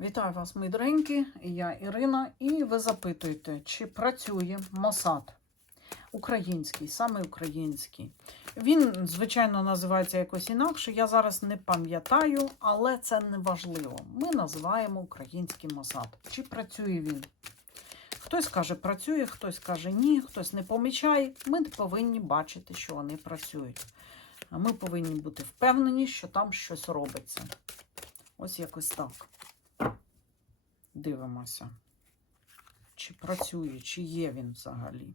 Вітаю вас, мої доренькі, я Ірина, і ви запитуєте, чи працює Мосад український, саме український. Він, звичайно, називається якось інакше. Я зараз не пам'ятаю, але це не важливо. Ми називаємо український Мосад. Чи працює він? Хтось каже, працює, хтось каже ні, хтось не помічає. Ми повинні бачити, що вони працюють. Ми повинні бути впевнені, що там щось робиться. Ось якось так. Дивимося, чи працює, чи є він взагалі.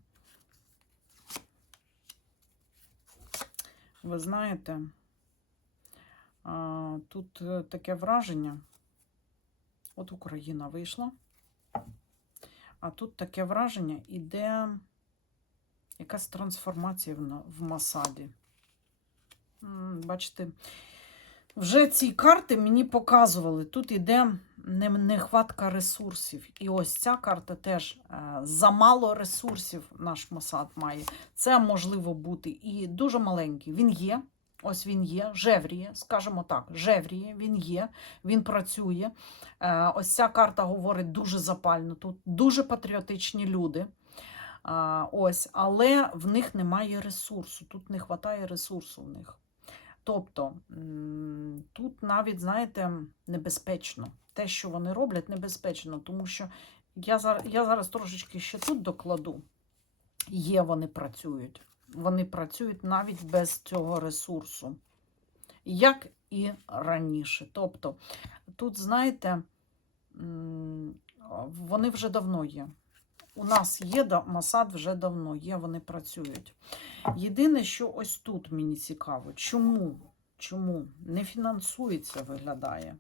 Ви знаєте, тут е, таке враження. От Україна вийшла, а тут таке враження іде якась трансформація в, Масаді. Бачите, вже ці карти мені показували. Тут не- нехватка ресурсів. І ось ця карта теж е, замало ресурсів наш Масад має. Це можливо бути і дуже маленький. Він є. Ось він є, жевріє, скажімо так, жевріє, він є, він працює. Е, ось ця карта говорить дуже запально. Тут дуже патріотичні люди. Ось, але в них немає ресурсу. Тут не вистачає ресурсу в них. Тобто тут навіть, знаєте, небезпечно. Те, що вони роблять, небезпечно, тому що я зараз, я зараз трошечки ще тут докладу. Є, вони працюють. Вони працюють навіть без цього ресурсу, як і раніше. Тобто, тут, знаєте, вони вже давно є. У нас є Масад вже давно є, вони працюють. Єдине, що ось тут мені цікаво, чому? Чому не фінансується, виглядає?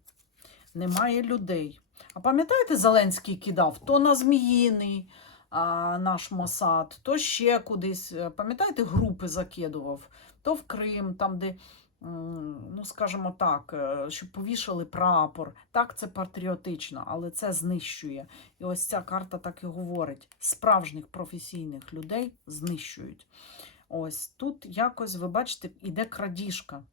Немає людей. А пам'ятаєте, Зеленський кидав то на Зміїний а, наш Мосад, то ще кудись. Е, Пам'ятаєте, групи закидував, то в Крим, там, де, ну, скажімо так, е, щоб повішали прапор. Так, це патріотично, але це знищує. І ось ця карта так і говорить: справжніх професійних людей знищують. Ось тут якось, ви бачите, іде крадіжка.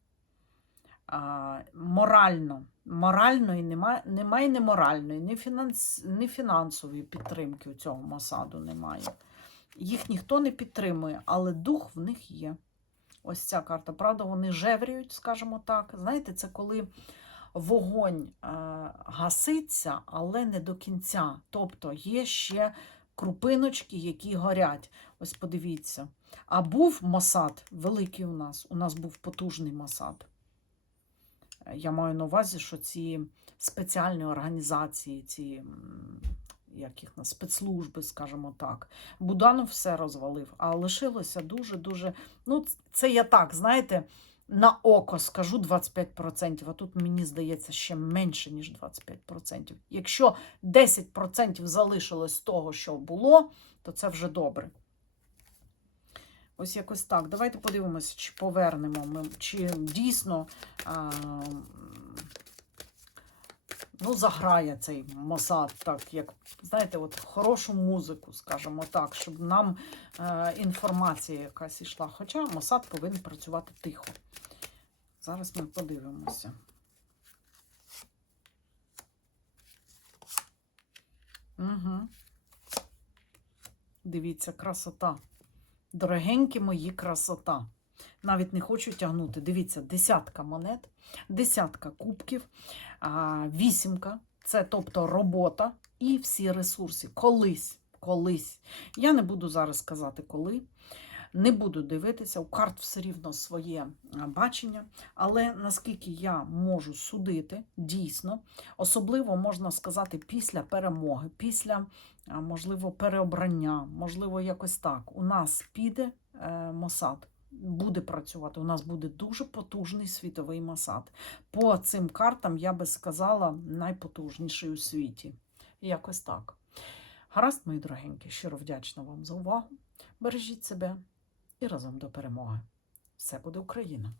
А, морально. Моральної немає, немає не моральної, ні, фінанс, ні фінансової підтримки у цього Мосаду немає. Їх ніхто не підтримує, але дух в них є. Ось ця карта. Правда, вони жевріють, скажімо так. Знаєте, це коли вогонь е, гаситься, але не до кінця. Тобто є ще крупиночки, які горять. Ось подивіться. А був Мосад великий у нас. У нас був потужний Мосад. Я маю на увазі, що ці спеціальні організації, ці як їх на спецслужби, скажімо так. Буданов все розвалив, а лишилося дуже-дуже. Ну, це я так, знаєте, на око скажу 25%, а тут мені здається ще менше, ніж 25%. Якщо 10% залишилось з того, що було, то це вже добре. Ось якось так. Давайте подивимося, чи повернемо ми, чи дійсно а, ну, заграє цей Мосад, так, як, знаєте, от хорошу музику, скажімо так, щоб нам е, інформація якась йшла. Хоча Мосад повинен працювати тихо. Зараз ми подивимося. Угу. Дивіться, красота. Дорогенькі мої красота. Навіть не хочу тягнути. Дивіться, десятка монет, десятка кубків, вісімка це тобто робота і всі ресурси. Колись, колись. Я не буду зараз казати коли. Не буду дивитися, у карт все рівно своє бачення, але наскільки я можу судити, дійсно, особливо можна сказати після перемоги, після, можливо, переобрання, можливо, якось так. У нас піде е, Мосад, буде працювати. У нас буде дуже потужний світовий масад. По цим картам я би сказала найпотужніший у світі. Якось так. Гаразд, мої дорогенькі, щиро вдячна вам за увагу. Бережіть себе і разом до перемоги. Все буде Україна!